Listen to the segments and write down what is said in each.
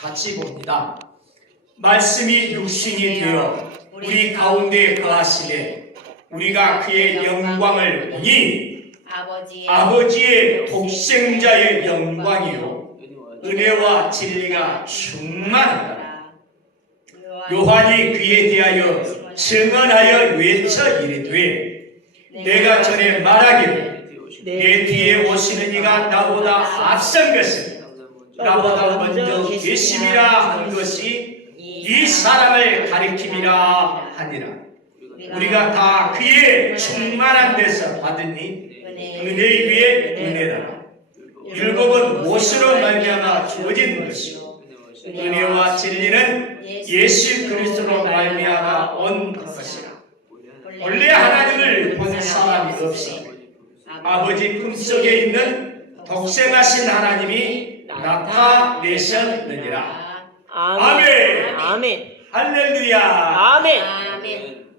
같이 봅니다. 말씀이 육신이 되어 우리 가운데 거하시되 우리가 그의 영광을 보니 아버지의 독생자의 영광이요 은혜와 진리가 충만하다. 요한이 그에 대하여 증언하여 외쳐 이르되 내가 전에 말하기를 내 뒤에 오시는 이가 나보다 앞선 것은 나보다 먼저 계심이라 한 것이 이 사람을 가리킴이라 하니라. 우리가 다 그의 충만한 데서 받으니 은혜 위에 은혜라. 율법은 무엇으로 말미암아 주어진 것이요 은혜와 진리는 예수 그리스도로 말미암아 온 것이라. 원래 하나님을 본 사람이 없어 아버지 품속에 있는 독생하신 하나님이 나타내셨느니라. 아멘. 아멘. 할렐루야. 아멘. 아멘.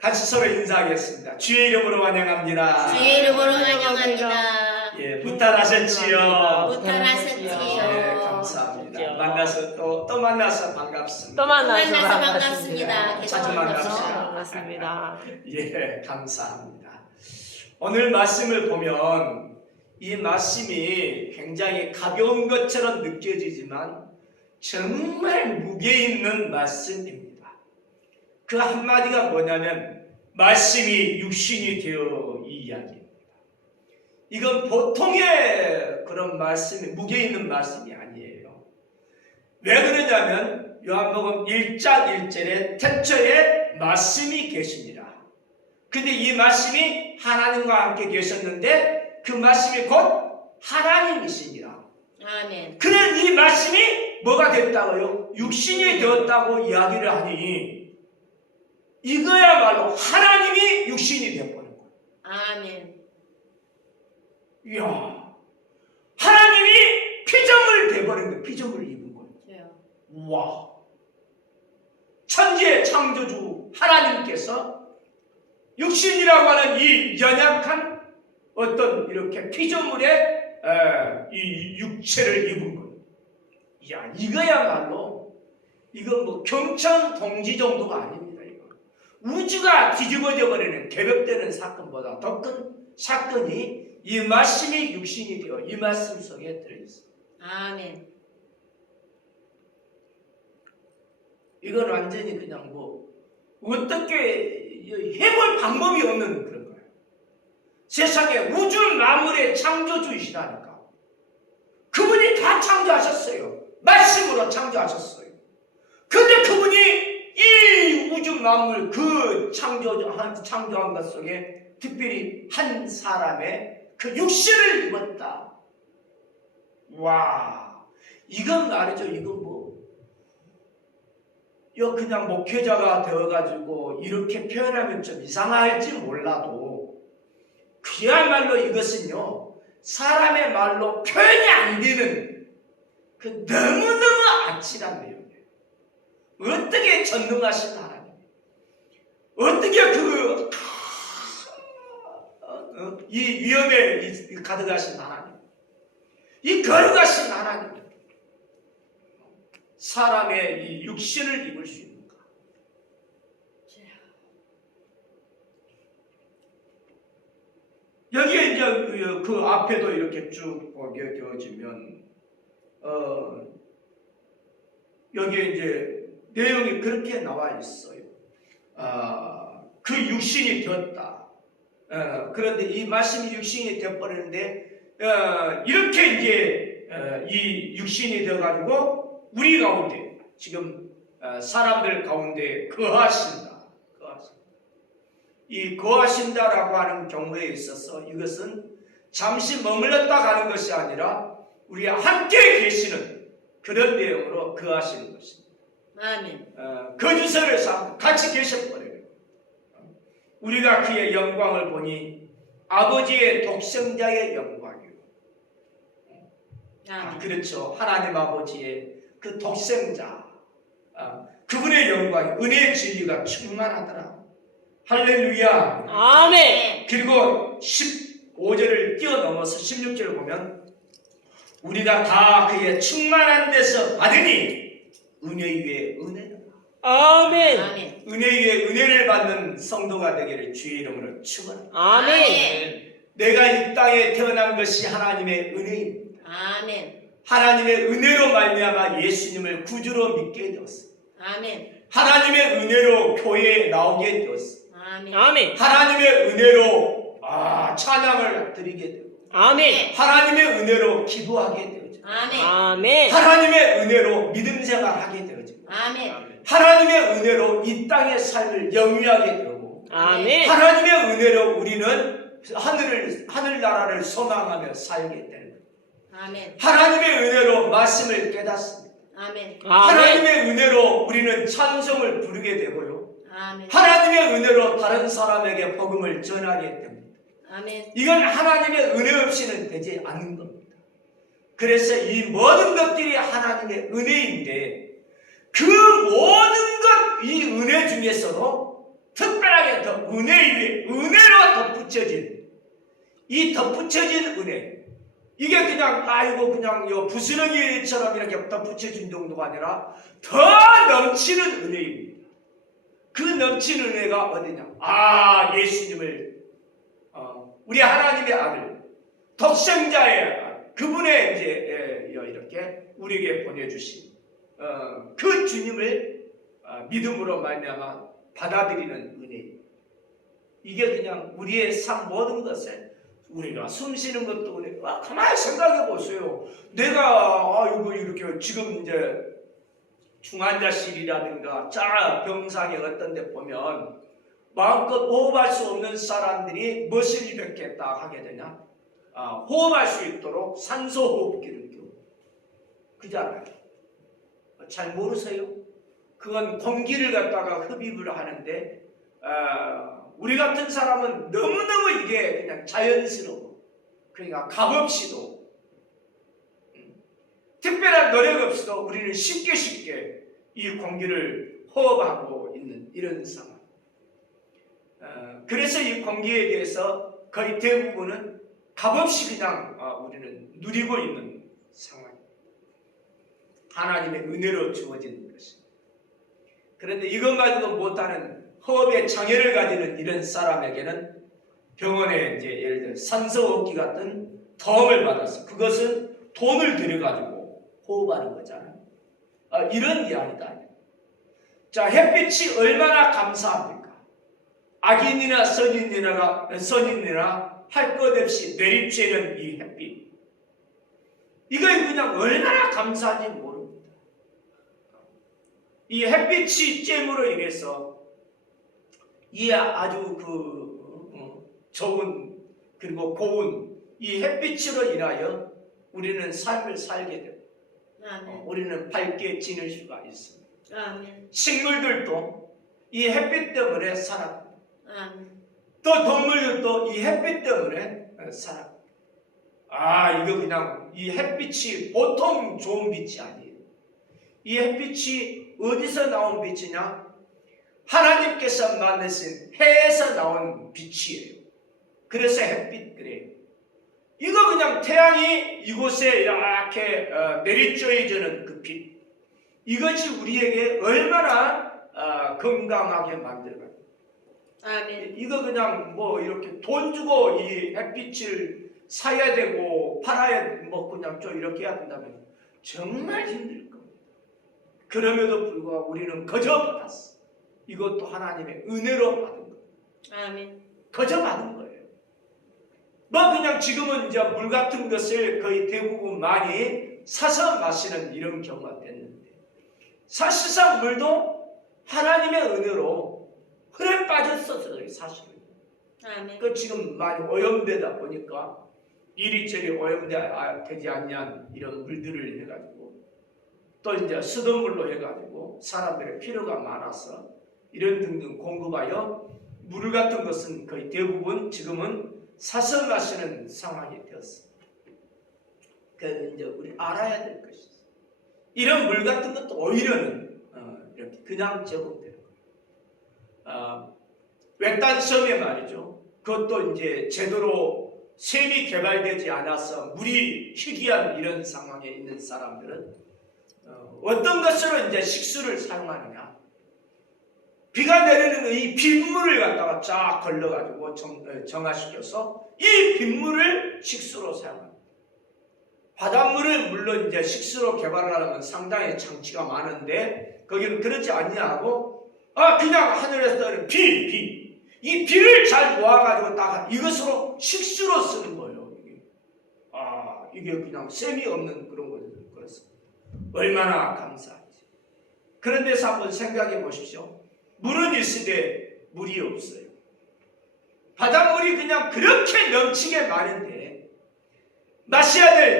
같이 서로 인사하겠습니다. 주의 이름으로 환영합니다. 주의 이름으로 환영합니다. 예, 부탁하셨지요. 부탁하셨지요. 예, 감사합니다. 만나서 또 만나서 반갑습니다. 또 만나서 반갑습니다. 계속 자주 반갑습니다. 반갑습니다. 예, 감사합니다. 오늘 말씀을 보면 이 말씀이 굉장히 가벼운 것처럼 느껴지지만 정말 무게 있는 말씀입니다. 그 한마디가 뭐냐면 말씀이 육신이 되어 이 이야기입니다. 이건 보통의 그런 말씀이 무게 있는 말씀이 아니에요. 왜 그러냐면 요한복음 1장 1절에 태초에 말씀이 계시니라. 근데 이 말씀이 하나님과 함께 계셨는데 그 말씀이 곧 하나님이시니라. 아멘. 그래 이 말씀이 뭐가 됐다고요? 육신이 되었다고 이야기를 하니 이거야말로 하나님이 육신이 되어버린 거예요. 아멘. 이야, 하나님이 피조물 되어버린 거예요. 피조물을 입은 거예요. 와, 천지의 창조주 하나님께서 육신이라고 하는 이 연약한 어떤 이렇게 피조물의 이 육체를 입은 거예요. 이야, 이거야말로 이건 뭐 경천 동지 정도가 아닙니다. 이거 우주가 뒤집어져 버리는 개벽되는 사건보다 더 큰 사건이 이 말씀이 육신이 되어 이 말씀 속에 들어있어요. 아멘. 이건 완전히 그냥 뭐 어떻게 해볼 방법이 없는 그런 거예요. 세상에 우주 만물의 창조주이시라니까. 그분이 다 창조하셨어요. 말씀으로 창조하셨어요. 근데 그분이 이 우주 만물 그 창조한 것 속에 특별히 한 사람의 그 육신을 입었다. 와, 이건 말이죠. 이건 뭐 그냥 목회자가 되어가지고 이렇게 표현하면 좀 이상할지 몰라도 그야말로 이것은요 사람의 말로 표현이 안 되는 그 너무너무 아찔한 내용이에요. 어떻게 전능하신 하나님, 어떻게 이 위험에 가득하신 하나님, 이 거룩하신 하나님 사람의 이 육신을 입을 수 있는가? 여기에 이제 그 앞에도 이렇게 쭉 보게 되어지면 여기에 이제 내용이 그렇게 나와 있어요. 그 육신이 되었다. 그런데 이 말씀이 육신이 되어버리는데 이렇게 이제 이 육신이 되어가지고 우리 가운데 지금 사람들 가운데 거하신다. 이 거하신다라고 하는 경우에 있어서 이것은 잠시 머물렀다 가는 것이 아니라 우리와 함께 계시는 그런 내용으로 거하시는 것입니다. 아멘. 거주서를 삼고 같이 계셔버려요. 우리가 그의 영광을 보니 아버지의 독생자의 영광이요. 그렇죠. 하나님 아버지의 그 독생자, 그분의 영광, 은혜의 진리가 충만하더라. 할렐루야. 아멘. 그리고 15절을 뛰어넘어서 16절을 보면 우리가 다 그의 충만한 데서 받으니 은혜 위에 은혜다. 아멘. 아멘. 은혜 위에 은혜를 받는 성도가 되기를 주의 이름으로 축원합니다. 아멘. 내가 이 땅에 태어난 것이 하나님의 은혜입니다. 아멘. 하나님의 은혜로 말미암아 예수님을 구주로 믿게 되었습니다. 아멘. 하나님의 은혜로 교회에 나오게 되었습니다. 아멘. 아멘. 하나님의 은혜로 찬양을 드리게 되고 아멘. 하나님의 은혜로 기도하게 되어져. 아멘. 아멘. 하나님의 은혜로 믿음 생활하게 되어져. 아멘. 하나님의 은혜로 이 땅의 삶을 영위하게 되고 아멘. 하나님의 은혜로 우리는 하늘나라를 소망하며 살게 되는 거예요. 아멘. 하나님의 은혜로 말씀을 깨닫습니다. 아멘. 아멘. 하나님의 은혜로 우리는 찬송을 부르게 되고요. 아멘. 하나님의 은혜로 다른 사람에게 복음을 전하게 됩니다. 아멘. 이건 하나님의 은혜 없이는 되지 않는 겁니다. 그래서 이 모든 것들이 하나님의 은혜인데 그 모든 것, 이 은혜 중에서도 특별하게 더 은혜 위에 은혜로 덧붙여진 이 덧붙여진 은혜, 이게 그냥 그냥 요 부스러기처럼 이렇게 덧붙여진 정도가 아니라 더 넘치는 은혜입니다. 그 넘치는 은혜가 어디냐? 예수님을 우리 하나님의 아들, 독생자의 그분의 이제 이렇게 우리에게 보내주신 그 주님을 믿음으로 말미암아 받아들이는 은혜. 이게 그냥 우리의 삶 모든 것에 우리가 숨쉬는 것도 은혜가 가만히 생각해 보세요. 내가 이거 이렇게 지금 이제 중환자실이라든가 병상에 어떤 데 보면 마음껏 호흡할 수 없는 사람들이 무엇을 이렇게 딱 하게 되냐? 호흡할 수 있도록 산소호흡기를 끼워. 그잖아요. 잘 모르세요? 그건 공기를 갖다가 흡입을 하는데 우리 같은 사람은 너무너무 이게 그냥 자연스러워. 그러니까 값없이도 특별한 노력 없이도 우리는 쉽게 이 공기를 호흡하고 있는 이런 상황. 그래서 이 공기에 대해서 거의 대부분은 값없이 그냥 우리는 누리고 있는 상황입니다. 하나님의 은혜로 주어진 것입니다. 그런데 이것마저도 못하는 호흡에 장애를 가지는 이런 사람에게는 병원에 이제 예를 들어 산소호흡기 같은 도움을 받아서 그것은 돈을 들여가지고 호흡하는 거잖아요. 이런 이야기다. 자, 햇빛이 얼마나 감사합니까? 악인이나 선인이나 할 것 없이 내리쬐는 이 햇빛. 이거 그냥 얼마나 감사한지 모릅니다. 이 햇빛이 쬐므로 인해서 이 아주 좋은 그리고 고운 이 햇빛으로 인하여 우리는 삶을 살게 됩니다. 우리는 밝게 지낼 수가 있습니다. 아멘. 식물들도 이 햇빛 때문에 살아갑니다. 아멘. 또 동물들도 이 햇빛 때문에 살아갑니다. 이거 그냥 이 햇빛이 보통 좋은 빛이 아니에요. 이 햇빛이 어디서 나온 빛이냐? 하나님께서 만드신 해에서 나온 빛이에요. 그래서 햇빛 그래요. 이거 그냥 태양이 이곳에 이렇게 내리쬐어지는 그 빛. 이것이 우리에게 얼마나 건강하게 만들어요. 아멘. 이거 그냥 이렇게 돈 주고 이 햇빛을 사야 되고 팔아야 그냥 좀 이렇게 해야 된다면 정말 힘들 겁니다. 그럼에도 불구하고 우리는 거저 받았어. 이것도 하나님의 은혜로 받은 거예요. 아멘. 거저 받은 거예요. 그냥 지금은 이제 물 같은 것을 거의 대부분 많이 사서 마시는 이런 경우가 됐는데 사실상 물도 하나님의 은혜로 흐려 빠졌었어요, 사실은. 아멘. 지금 많이 오염되다 보니까 이리저리 오염되지 않냐 이런 물들을 해가지고 또 이제 수돗물로 해가지고 사람들의 필요가 많아서 이런 등등 공급하여 물 같은 것은 거의 대부분 지금은 사서 마시는 상황이 되었습니다. 그래서 이제 우리 알아야 될 것이 있어요. 이런 물 같은 것도 오히려는 이렇게 그냥 제공되는 거예요. 외딴 섬에 말이죠. 그것도 이제 제대로 샘이 개발되지 않아서 물이 희귀한 이런 상황에 있는 사람들은 어떤 것으로 이제 식수를 사용하느냐? 비가 내리는 이 빗물을 갖다가 쫙 걸러가지고 정화시켜서 이 빗물을 식수로 사용합니다. 바닷물을 물론 이제 식수로 개발하려면 상당히 장치가 많은데 거기는 그렇지 않냐고 그냥 하늘에서 떨어지는 이 비를 잘 모아가지고 딱 이것으로 식수로 쓰는 거예요. 이게 그냥 셈이 없는 그런 거죠. 그렇습니다. 얼마나 감사하지. 그런 데서 한번 생각해 보십시오. 물은 있으되 물이 없어요. 바닷물이 그냥 그렇게 넘치게 많은데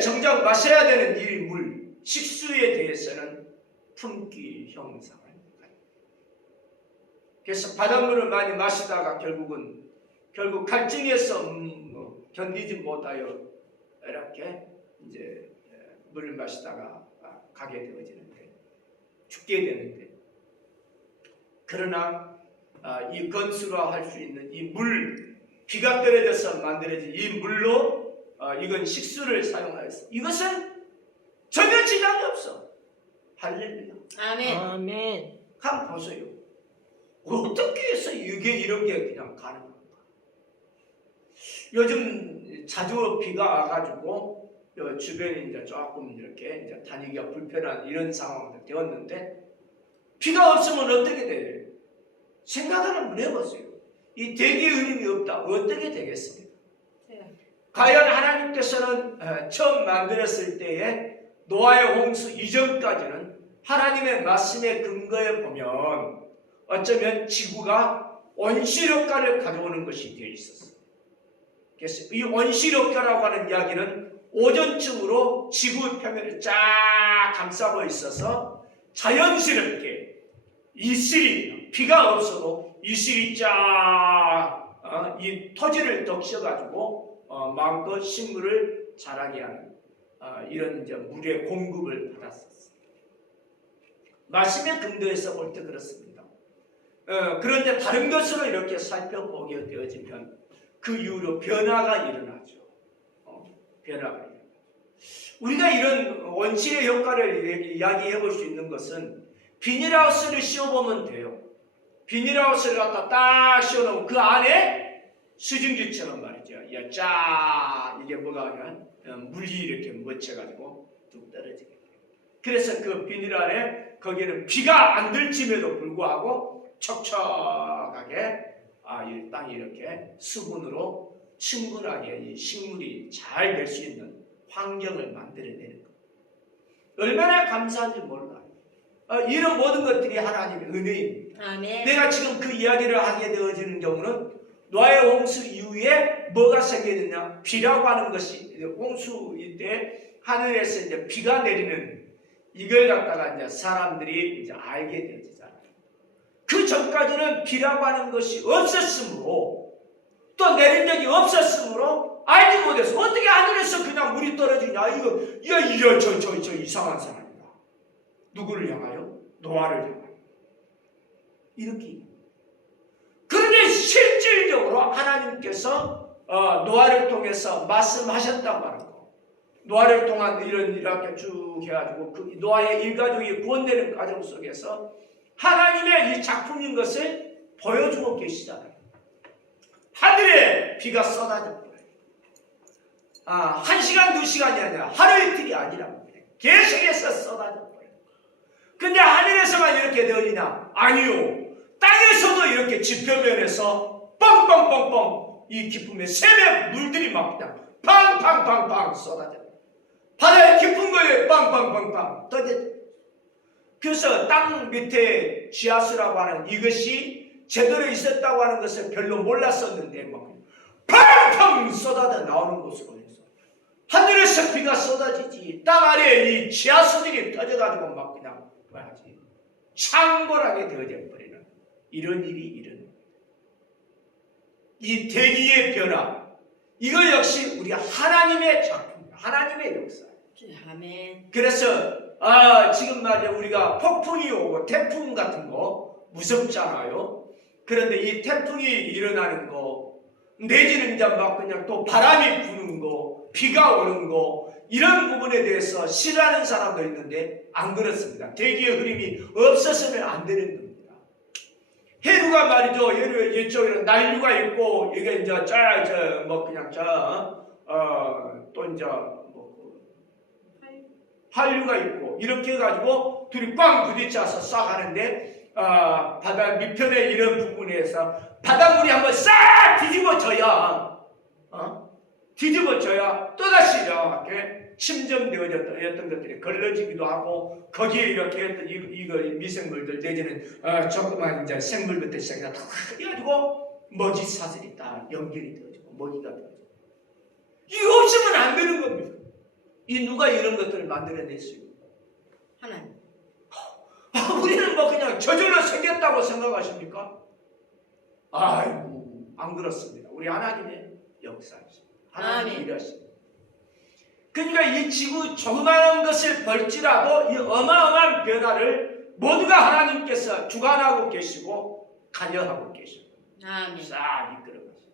정작 마셔야 되는 이 물, 식수에 대해서는 품귀 형상을 가집니다. 그래서 바닷물을 많이 마시다가 결국 갈증에서 견디지 못하여 이렇게 이제 물을 마시다가 가게 되어지는데 죽게 되는데 그러나 이 건수라 할 수 있는 이 물, 비가 떨어져서 만들어진 이 물로 이건 식수를 사용하였어. 이것은 전혀 지장이 없어. 할렐루야. 아멘. 아멘. 한번 보세요. 어떻게 해서 이게 이런 게 그냥 가능한가? 요즘 자주 비가 와가지고 주변에 이제 조금 이렇게 이제 다니기가 불편한 이런 상황도 되었는데 비가 없으면 어떻게 돼요? 생각을 한번 해보세요. 이 대기의 흐름이 없다. 어떻게 되겠습니까? 과연 하나님께서는 처음 만들었을 때에 노아의 홍수 이전까지는 하나님의 말씀의 근거에 보면 어쩌면 지구가 온실효과를 가져오는 것이 되어 있었어요. 그래서 이 온실효과라고 하는 이야기는 오존층으로 지구 표면을 쫙 감싸고 있어서 자연스럽게 이슬이 비가 없어도 이슬이 쫙 이 토지를 덮쳐가지고 마음껏 식물을 자라게 하는 이런 이제 물의 공급을 받았었어요. 말씀의 근거에서 볼 때 그렇습니다. 그런데 다른 것으로 이렇게 살펴보게 되어지면 그 이후로 변화가 일어나죠. 변화가 일어나죠. 우리가 이런 온실의 효과를 이야기해 볼 수 있는 것은 비닐하우스를 씌워보면 돼요. 비닐하우스를 갖다 딱 씌워놓으면 그 안에 수증기처럼 말이죠. 이게 뭐가 하면 물이 이렇게 묻혀가지고 뚝 떨어지게 돼요. 그래서 그 비닐 안에 거기에는 비가 안 들침에도 불구하고 촉촉하게 이 땅이 이렇게 수분으로 충분하게 이 식물이 잘 될 수 있는 환경을 만들어내는 것. 얼마나 감사한지 몰라요. 이런 모든 것들이 하나님의 은혜입니다. 아멘. 내가 지금 그 이야기를 하게 되어지는 경우는 노아의 홍수 이후에 뭐가 생겨졌냐? 비라고 하는 것이 홍수일 때 하늘에서 이제 비가 내리는 이걸 갖다가 이제 사람들이 이제 알게 되잖아요. 그 전까지는 비라고 하는 것이 없었으므로 또 내린 적이 없었으므로 알지 못해서 어떻게 하늘에서 그냥 물이 떨어지냐? 이거 저 이상한 사람이다. 누구를 향하여? 노아를 향하여. 이렇게. 그런데 실질적으로 하나님께서 노아를 통해서 말씀하셨다고 하는 거. 노아를 통한 이렇게 쭉 해가지고 그 노아의 일가족이 구원되는 과정 속에서 하나님의 이 작품인 것을 보여주고 계시잖아요. 하늘에 비가 쏟아져 버려요. 1시간, 2시간이 아니라 하루 이틀이 아니라고 그래요. 계속해서 쏟아져 버려요. 근데 하늘에서만 이렇게 내리냐? 아니요. 땅에서도 이렇게 지표면에서 뻥뻥뻥뻥 이 기쁨의 샘의 물들이 막 그냥 팡팡팡팡 쏟아져. 바다의 깊은 거에 빵빵빵빵 떠져. 그래서 땅 밑에 지하수라고 하는 이것이 제대로 있었다고 하는 것을 별로 몰랐었는데 막 팡팡 쏟아져 나오는 곳으로 해서 하늘에서 비가 쏟아지지 땅 아래에 이 지하수들이 터져가지고 막 그냥 뭐야지 창궐하게 되어져 버리는 이런 일이 일어납니다. 이 대기의 변화 이거 역시 우리 하나님의 작품, 하나님의 역사. 아멘. 그래서 지금 말이야 우리가 폭풍이 오고 태풍 같은 거 무섭잖아요. 그런데 이 태풍이 일어나는 거 내지는 이제 막 그냥 또 바람이 부는 거, 비가 오는 거, 이런 부분에 대해서 싫어하는 사람도 있는데 안 그렇습니다. 대기의 흐름이 없어서는 안 되는 겁니다. 해류가 말이죠. 이쪽에는 난류가 있고, 이게 이제 또 이제 한류가 있고, 이렇게 해가지고 둘이 꽝 부딪혀서 싹 하는데, 바다 밑편의 이런 부분에서 바닷물이 한번 싹 뒤집어져야, 또다시 이렇게 침전되어졌던 것들이 걸러지기도 하고, 거기에 이렇게 했던 이거 미생물들 내지는 조그만 이제 생물부터 시작해서 다 해가지고 먹이 사슬이 다 연결이 되어지고 먹이가 되어지고, 이거 없으면 안 되는 겁니다. 이 누가 이런 것들을 만들어냈어요? 하나님. 우리는 뭐 그냥 저절로 생겼다고 생각하십니까? 아이고, 안 그렇습니다. 우리 하나님의 역사입니다. 하나님의 일하십니다. 그러니까 이 지구 조그마한 것을 볼지라도 이 어마어마한 변화를 모두가 하나님께서 주관하고 계시고 관여하고 계시고 아멘. 싹 이끌어가십니다.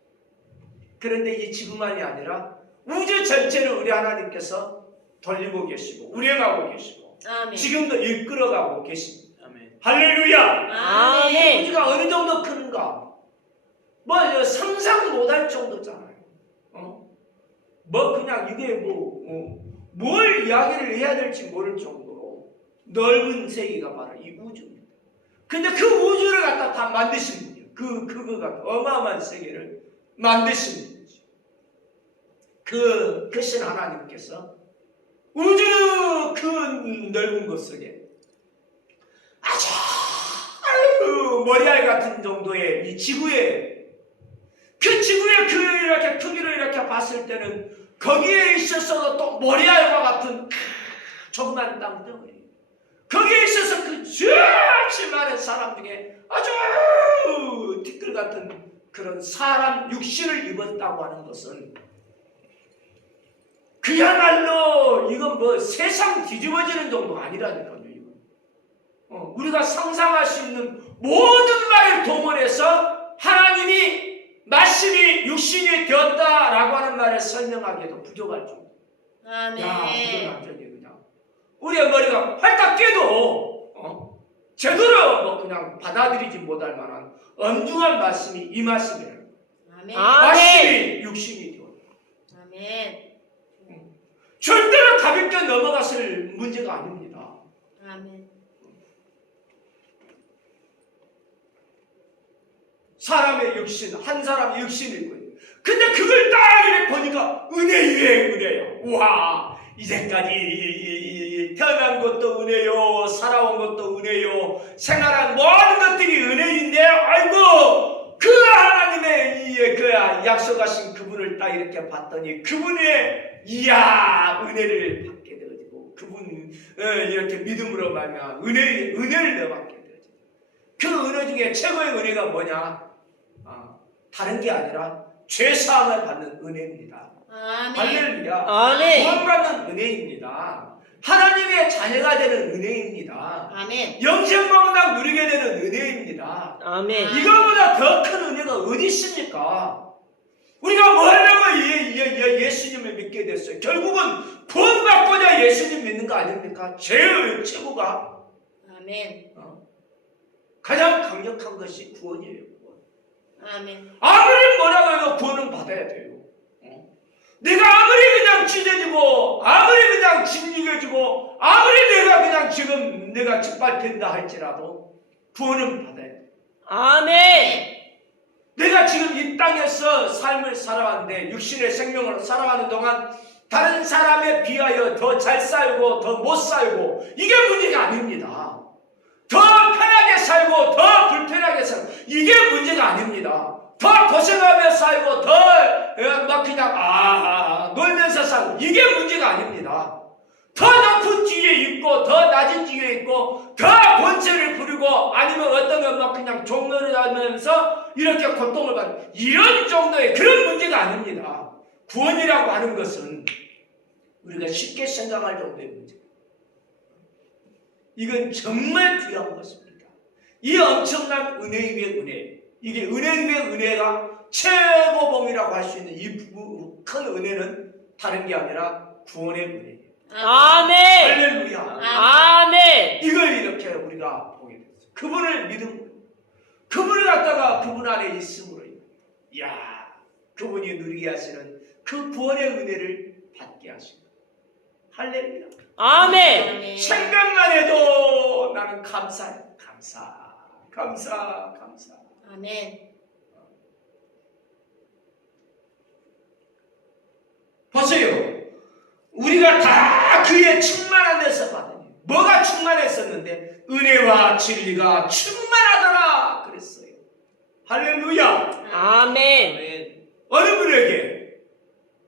그런데 이 지구만이 아니라 우주 전체를 우리 하나님께서 돌리고 계시고 운행하고 계시고 아멘. 지금도 이끌어가고 계십니다. 아멘. 할렐루야! 아멘. 우주가 어느 정도 크는가? 뭐 상상 못할 정도잖아요. 뭐 그냥 이게 뭘 이야기를 해야 될지 모를 정도로 넓은 세계가 바로 이 우주입니다. 근데 그 우주를 갖다 다 만드신 분이에요. 그거가 어마어마한 세계를 만드신 분이죠. 그 크신 하나님께서 우주 그 넓은 곳 속에 아주 머리알 같은 정도의 이 지구에, 그 지구의 그 이렇게 크기를 이렇게 봤을 때는 거기에 있어서도 또 머리알과 같은 조그만 땅덩어리, 거기에 있어서 그 수없이 많은 사람 중에 아주 티끌 같은 그런 사람 육신을 입었다고 하는 것은 그야말로 이건 뭐 세상 뒤집어지는 정도가 아니라니까요. 우리가 상상할 수 있는 모든 말을 동원해서 하나님이 말씀이 육신이 되었다라고 하는 말을 설명하기에도 부족할 정도. 아멘. 야, 이건 완전히 그냥 우리의 머리가 활딱 깨도 제대로 뭐 그냥 받아들이지 못할 만한 엄중한 말씀이 이 말씀이에요. 아멘. 말씀이 육신이 되었다. 아멘. 절대로 가볍게 넘어갔을 문제가 아닙니다. 아멘. 사람의 육신, 한 사람의 육신일 거예요. 근데 그걸 딱 이렇게 보니까 은혜 위에 은혜요. 우와, 이제까지 태어난 것도 은혜요, 살아온 것도 은혜요, 생활한 모든 것들이 은혜인데, 아이고, 그 하나님의 그 약속하신 그분을 딱 이렇게 봤더니 그분의 이야 은혜를 받게 되어지고, 그분 이렇게 믿음으로 말미암아 은혜를 받게 되어지고, 그 은혜 중에 최고의 은혜가 뭐냐? 다른 게 아니라 죄사함을 받는 은혜입니다. 아멘. 할렐루야. 아멘. 구원받는 은혜입니다. 하나님의 자녀가 되는 은혜입니다. 아멘. 영생방랑 누리게 되는 은혜입니다. 아멘. 이거보다 더 큰 은혜가 어디 있습니까? 우리가 뭐 하려고 예수님을 믿게 됐어요? 결국은 구원받고자 예수님 믿는 거 아닙니까? 제일 최고가 아멘. 가장 강력한 것이 구원이에요. 아멘. 아무리 뭐라고 해도 구원은 받아야 돼요. 내가 아무리 그냥 찢어지고, 아무리 그냥 짓이겨지고, 아무리 내가 그냥 지금 내가 짓밟힌다 할지라도 구원은 받아야 돼요. 아멘. 내가 지금 이 땅에서 삶을 살아왔는데, 육신의 생명으로 살아가는 동안 다른 사람에 비하여 더 잘 살고 더 못 살고, 이게 문제가 아닙니다. 더 편하게 살고 더 불편하게 살고, 이게 문제가 아닙니다. 더 고생하며 살고 더 막 그냥 놀면서 살고, 이게 문제가 아닙니다. 더 높은 지위에 있고 더 낮은 지위에 있고 더 권세를 부리고 아니면 어떤 건 막 그냥 종로를 하면서 이렇게 고통을 받는, 이런 정도의 그런 문제가 아닙니다. 구원이라고 하는 것은 우리가 쉽게 생각할 정도의 문제. 이건 정말 귀한 것입니다. 이 엄청난 은혜 위의 은혜, 이게 은혜 위의 은혜가 최고봉이라고 할 수 있는 이 큰 은혜는 다른 게 아니라 구원의 은혜예요. 아멘. 할렐루야. 아멘. 이걸 이렇게 우리가 보게 됐어요. 그분을 믿음으로, 그분을 갖다가 그분 안에 있음으로, 야, 그분이 누리게 하시는 그 구원의 은혜를 받게 하시는. 할렐루야. 아멘. 생각만 해도 나는 감사해. 감사. 아멘. 보세요. 우리가 다 그의 충만한 데서 받으니 뭐가 충만했었는데 은혜와 진리가 충만하더라 그랬어요. 할렐루야. 아멘. 어느 분에게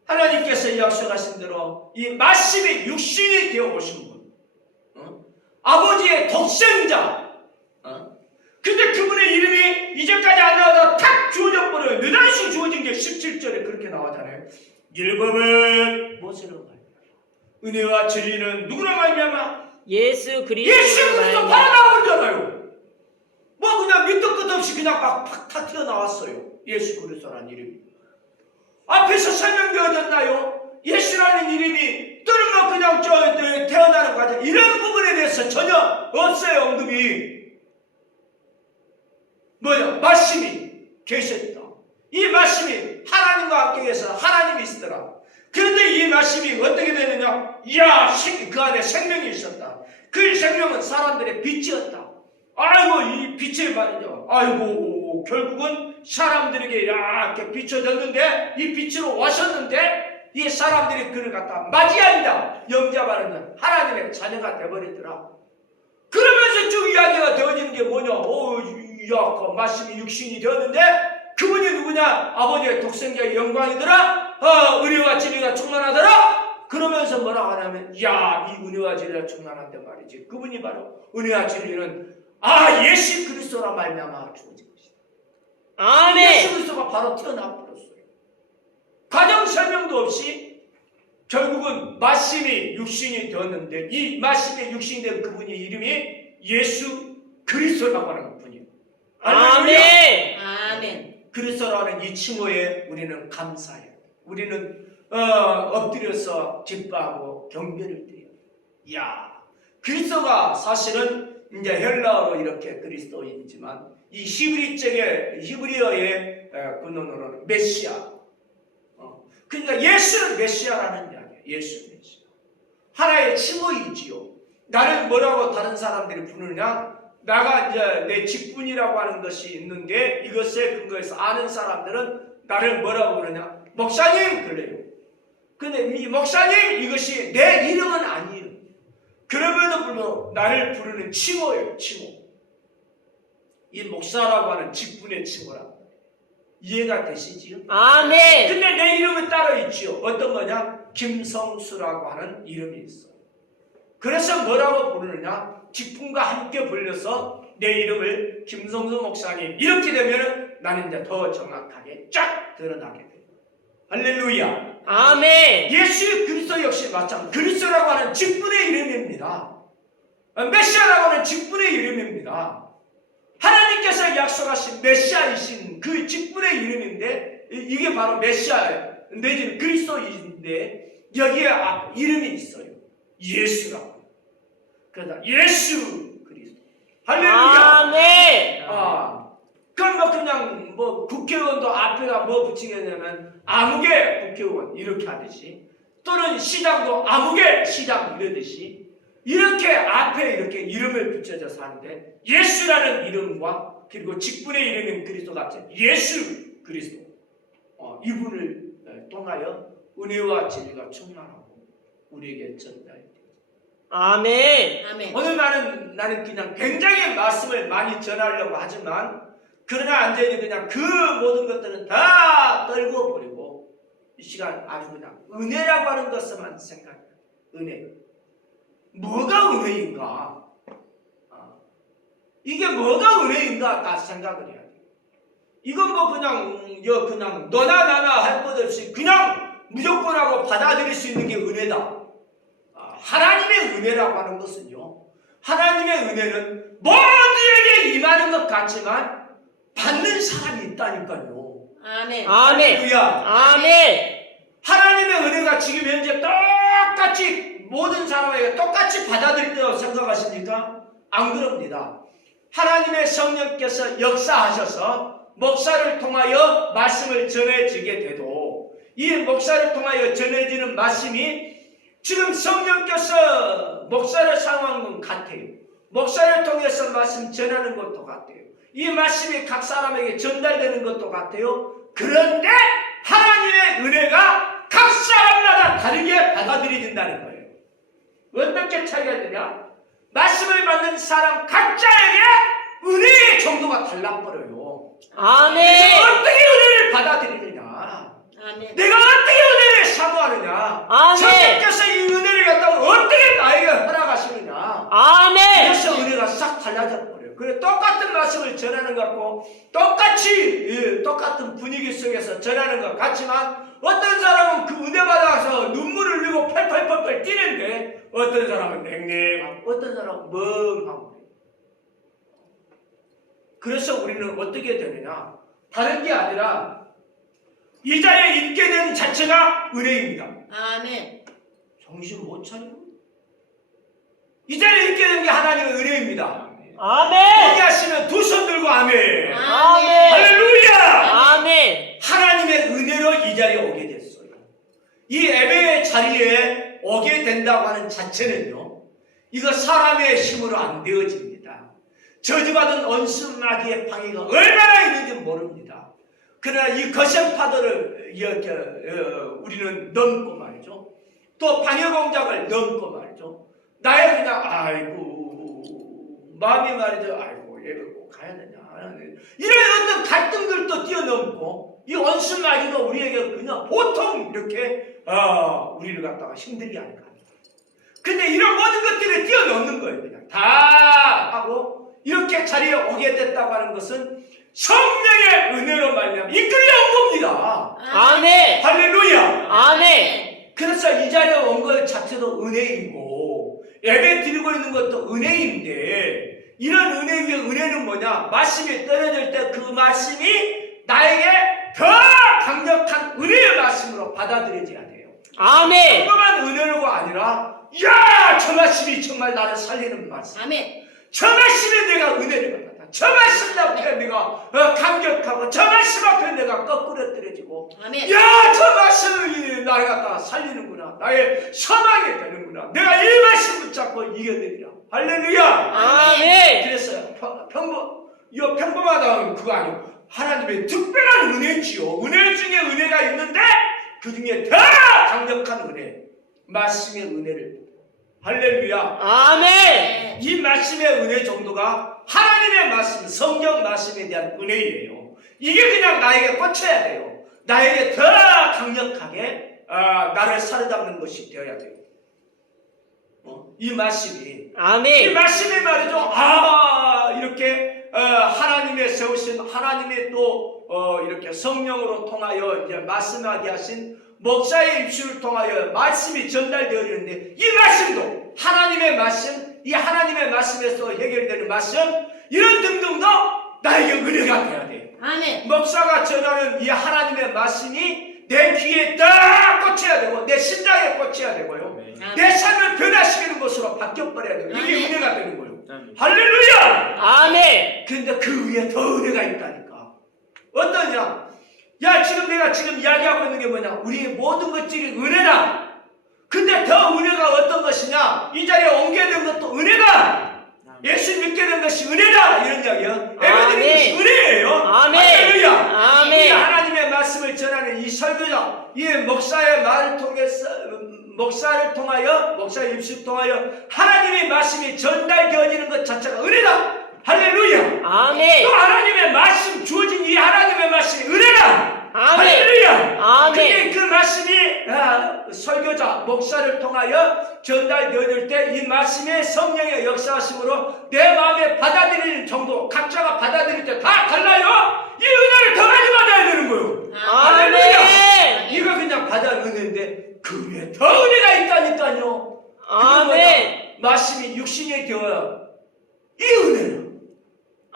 하나님께서 약속하신 대로 이 말씀이 육신이 되어 오신 분, 아버지의 독생자, 근데 그분의 이름이 이제까지 안 나와도 탁 주어져 버려요. 느닷없이 주어진 게 17절에 그렇게 나오잖아요. 율법은 무엇으로 말미암아? 은혜와 진리는 누구나 말미암아? 예수 그리스도 예수 그리스도 바로 나오잖아요. 뭐 그냥 밑도 끝도 없이 그냥 팍 튀어나왔어요. 예수 그리스도라는 이름이. 앞에서 설명되어졌나요? 예수라는 이름이 뚫으면 그냥 태어나는 과정, 이런 부분에 대해서 전혀 없어요. 언급이. 뭐냐? 말씀이 계셨다. 이 말씀이 하나님과 함께 계셔서 하나님이 있더라. 그런데 이 말씀이 어떻게 되느냐? 그 안에 생명이 있었다. 그 생명은 사람들의 빛이었다. 아이고, 이 빛이 말이죠. 아이고, 결국은 사람들에게 이렇게 비춰졌는데, 이 빛으로 오셨는데, 이 사람들이 그를 갖다 맞이한다. 영접하는 하나님의 자녀가 되어버리더라. 그러면서 쭉 이야기가 되어지는 게 뭐냐? 그 말씀이 육신이 되었는데, 그분이 누구냐? 아버지의 독생자의 영광이더라. 은혜와 진리가 충만하더라. 그러면서 뭐라고 하냐면, 이 은혜와 진리가 충만한데 말이지. 그분이 바로 은혜와 진리는 예수 그리스도라 말미암아 주어진 것이다. 아멘. 예수 그리스도가 바로 태어나 버렸어요. 과정 설명도 없이 결국은 말씀이 육신이 되었는데, 이 말씀이 육신이 된 그분의 이름이 예수 그리스도라고 하는 분이에요. 아멘. 아멘. 그리스도라는 이 칭호에 우리는 감사해요. 우리는 엎드려서 기뻐하고 경배를 드려요. 그리스도가 사실은 이제 헬라어로 이렇게 그리스도이지만 이 히브리어의 근원으로는 메시아. 그러니까 예수는 메시아라는 이야기예요. 예수 메시아. 하나의 칭호이지요. 나를 뭐라고 다른 사람들이 부르느냐? 나가 이제 내 직분이라고 하는 것이 있는데, 이것에 근거해서 아는 사람들은 나를 뭐라고 부르냐? 목사님 그래요. 근데 이 목사님 이것이 내 이름은 아니에요. 그럼에도 불구하고 나를 부르는 칭호예요. 칭호. 이 목사라고 하는 직분의 칭호라. 이해가 되시지요? 아멘. 근데 내 이름은 따로 있지요. 어떤 거냐? 김성수라고 하는 이름이 있어요. 그래서 뭐라고 부르느냐? 직분과 함께 불려서 내 이름을 김성수 목사님, 이렇게 되면 나는 이제 더 정확하게 쫙 드러나게 돼요. 할렐루야. 아멘. 예수 그리스도 역시 마찬가지. 그리스도라고 하는 직분의 이름입니다. 메시아라고 하는 직분의 이름입니다. 하나님께서 약속하신 메시아이신 그 직분의 이름인데, 이게 바로 메시아 내지는 그리스도인데, 여기에 이름이 있어요. 예수라고. 그러다 예수 그리스도. 할렐루야. 아멘. 그럼 그냥 국회의원도 앞에다 붙이냐면 아무개 국회의원 이렇게 하듯이, 또는 시장도 아무개 시장 이러듯이, 이렇게 앞에 이렇게 이름을 붙여져서 하는데, 예수라는 이름과 그리고 직분의 이름인 그리스도 같이 예수 그리스도, 이분을 통하여 은혜와 진리가 충만하고 우리에게 전달돼요. 아멘. 아멘. 오늘 나는 그냥 굉장히 말씀을 많이 전하려고 하지만, 그러나 완전히 그냥 그 모든 것들은 다 떨고 버리고 이 시간 아주 그냥 은혜라고 하는 것만 생각해요. 은혜. 뭐가 은혜인가? 이게 뭐가 은혜인가 다 생각을 해야 돼요. 이건 그냥 너나 나나 할 것 없이 그냥 무조건 하고 받아들일 수 있는 게 은혜다. 하나님의 은혜라고 하는 것은요, 하나님의 은혜는 모두에게 임하는 것 같지만 받는 사람이 있다니까요. 아멘. 아멘. 할렐루야. 아멘. 하나님의 은혜가 지금 현재 똑같이 모든 사람에게 똑같이 받아들인다고 생각하십니까? 안 그럽니다. 하나님의 성령께서 역사하셔서 목사를 통하여 말씀을 전해지게 돼도 이 목사를 통하여 전해지는 말씀이 지금 성령께서 목사를 사용한 건 같아요. 목사를 통해서 말씀 전하는 것도 같아요. 이 말씀이 각 사람에게 전달되는 것도 같아요. 그런데 하나님의 은혜가 각 사람마다 다르게 받아들여진다는 거예요. 어떻게 차이가 되냐? 말씀을 받는 사람 각자에게 은혜의 정도가 달라버려요. 아멘. 내가 어떻게 은혜를 받아들이느냐? 아멘. 내가 어떻게 은혜를 사모하느냐? 아멘. 성령께서 이 은혜를 갖다가 어떻게 나에게 허락하시느냐? 아멘. 그래서 은혜가 싹 달라져 버려요. 그래 똑같은 말씀을 전하는 것 같고 똑같이 똑같은 분위기 속에서 전하는 것 같지만 어떤 사람은 그 은혜 받아서 눈물을 흘리고 펄펄펄펄 뛰는데 어떤 사람은 냉랭하고 어떤 사람은 멍하고 그래서 우리는 어떻게 되느냐? 다른 게 아니라 이 자리에 있게 된 자체가 은혜입니다. 아멘. 정신 못 차려? 이 자리에 있게 된 게 하나님의 은혜입니다. 아멘. 동의하시면 두 손 들고 아멘. 아멘. 할렐루야! 아멘. 하나님의 은혜로 이 자리에 오게 됐어요. 이 예배의 자리에 오게 된다고 하는 자체는요, 이거 사람의 힘으로 안 되어집니다. 저주받은 원수 마귀의 방해가 얼마나 있는지 모릅니다. 그러나 이 거센파도를 이렇게 우리는 넘고 말이죠. 또 방해 공작을 넘고 말이죠. 나의 그냥 아이고 마음이 말이죠. 아이고 얘가 꼭 가야 되냐. 이런 어떤 갈등들도 뛰어넘고 이 원수 마귀가 우리에게 그냥 보통 이렇게 우리를 갖다가 힘들게 하는 거예요. 근데 이런 모든 것들을 뛰어넘는 거예요. 그냥 다 하고 이렇게 자리에 오게 됐다고 하는 것은 성령의 은혜로 말미암아 이끌려온 겁니다. 아멘. 할렐루야. 아멘. 그래서 이 자리에 온 것 자체도 은혜이고 예배 드리고 있는 것도 은혜인데 이런 은혜 위에 은혜는 뭐냐? 말씀이 떨어질 때 그 말씀이 나에게 더 강력한 은혜의 말씀으로 받아들여져야 돼요. 아멘. 평범한 은혜가 아니라 야! 저 말씀이 정말 나를 살리는 말씀. 아멘. 저 말씀에 내가 은혜를 받았다. 저 말씀 앞에 내가 감격하고 저 말씀 앞에 내가 거꾸로 떨어지고 아멘. 야! 저 말씀이 나를 갖다 살리는구나. 나의 소망이 되는구나. 내가 이 말씀 붙잡고 이겨내리라. 할렐루야. 아멘. 그랬어요. 평범하다는 그거 아니고 하나님의 특별한 은혜지요. 은혜 중에 은혜가 있는데 그 중에 더 강력한 은혜. 말씀의 은혜를. 할렐루야. 아멘. 이 말씀의 은혜 정도가 하나님의 말씀, 성경 말씀에 대한 은혜예요. 이게 그냥 나에게 꽂혀야 돼요. 나에게 더 강력하게 나를 사로잡는 것이 되어야 돼요. 이 말씀이 이 아멘. 말씀이 말이죠. 이렇게 하나님의 세우신 하나님의 또 이렇게 성령으로 통하여 이제 말씀하게 하신 목사의 입술을 통하여 말씀이 전달되어지는데 이 말씀도 하나님의 말씀, 이 하나님의 말씀에서 해결되는 말씀 이런 등등도 나에게 은혜가 되어야 돼요. 아멘. 목사가 전하는 이 하나님의 말씀이 내 귀에 딱 꽂혀야 되고 내 심장에 꽂혀야 되고요. 내 삶을 변화시키는 것으로 바뀌어버려야 돼요. 이게 은혜가 되는 거예요. 할렐루야! 아멘. 근데 그 위에 더 은혜가 있다니까. 어떠냐? 야, 지금 내가 지금 이야기하고 있는 게 뭐냐? 우리의 모든 것들이 은혜다. 근데 더 은혜가 어떤 것이냐? 이 자리에 옮게 된 것도 은혜다. 예수 믿게 된 것이 은혜다. 이런 이야기야. 예배 드리는 것이 은혜예요. 아멘. 할렐루야. 아멘. 이 하나님의 말씀을 전하는 이 설교자, 이 목사의 말을 통해서 목사를 통하여 목사의 입술 통하여 하나님의 말씀이 전달되어지는 것 자체가 은혜다. 할렐루야. 아멘. 또 하나님의 말씀 주어진 이 하나님의 말씀이 은혜다. 아멘. 할렐루야. 아멘. 근데 그 말씀이 설교자 목사를 통하여 전달되어질 때 이 말씀의 성령의 역사하심으로 내 마음에 받아들이는 정도 각자가 받아들일 때 다 달라요. 이 은혜를 더 많이 받아야 되는 거예요. 할렐루야. 아멘. 이거 그냥 받아야 은혜인데 그 위에 더 은혜가 있다니까요. 아멘. 말씀이 육신이 되어야 이 은혜는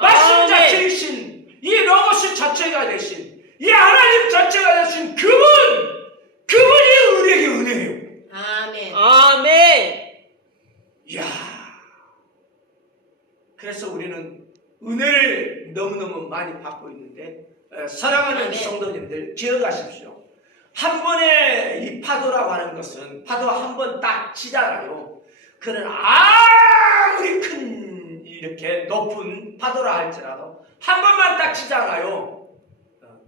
말씀 아멘. 자체이신 이 로고스 자체가 되신 이 하나님 자체가 되신 그분이 우리에게 은혜예요. 아멘. 아멘. 이야. 그래서 우리는 은혜를 너무너무 많이 받고 있는데, 사랑하는 아멘. 성도님들 기억하십시오. 한 번의 이 파도라고 하는 것은 파도 한 번 딱 치잖아요. 그는 아무리 큰 이렇게 높은 파도라 할지라도 한 번만 딱 치잖아요.